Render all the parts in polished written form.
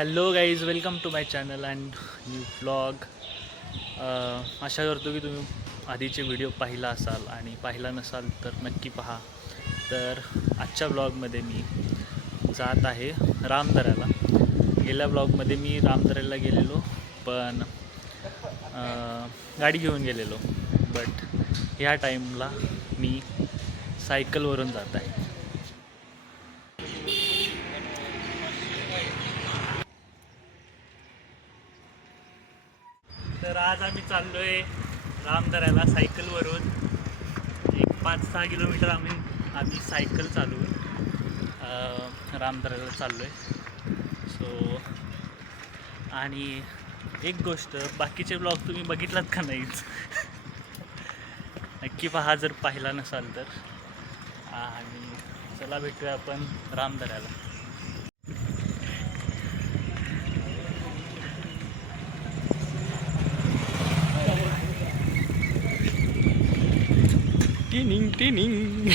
Hello guys, welcome to my channel and new blog. आशा करतो की तुम्ही आधीचे व्हिडिओ पाहिला असाल आणि पाहिला नसाल तर नक्की पहा. तर आजच्या ब्लॉगमध्ये मी जात आहे रामदऱ्याला. गेल्या ब्लॉगमध्ये मी रामदऱ्याला गेलेलो, पण गाडी घेऊन गेलेलो. बट ह्या टाईमला मी सायकलवरून जात आहे. तर आज आम्ही चाललो आहे रामदऱ्याला सायकलवरून. एक 5-6 किलोमीटर आम्ही सायकल चालवून रामदऱ्याला चाललो आहे. सो आणि एक गोष्ट, बाकीचे ब्लॉग तुम्ही बघितलात का नाहीच? नक्की पहा जर पाहिला नसाल तर. आणि चला भेटूया आपण रामदऱ्याला. टिनिंग टिनिंग.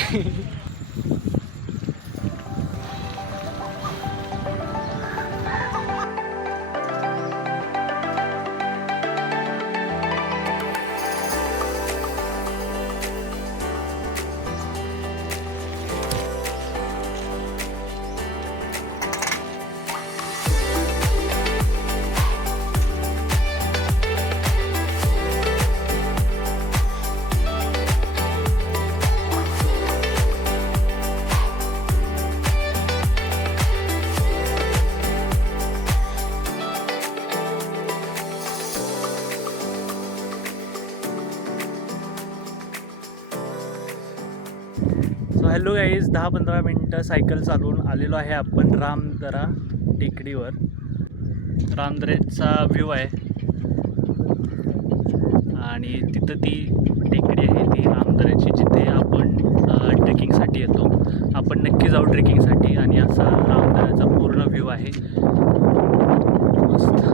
सो हॅलो गाईज, 10-15 मिनटं सायकल चालवून आलेलो आहे आपण रामदरा टेकडीवर. रामदऱ्याचा व्ह्यू आहे आणि तिथं ती टेकडी आहे, ती रामदऱ्याची, जिथे आपण ट्रेकिंगसाठी येतो. आपण नक्की जाऊ ट्रेकिंगसाठी. आणि असा रामदऱ्याचा पूर्ण व्ह्यू आहे. मस्त.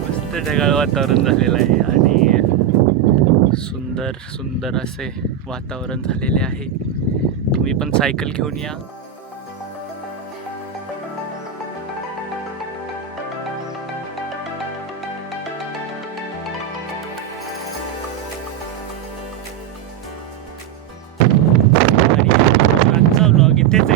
मस्त ढगाळ वातावरण झालेलं आहे आणि सुंदर सुंदर असे वातावरण झालेले आहे. तुम्ही पण सायकल घेऊन या. आणि आजचा व्लॉग इथेच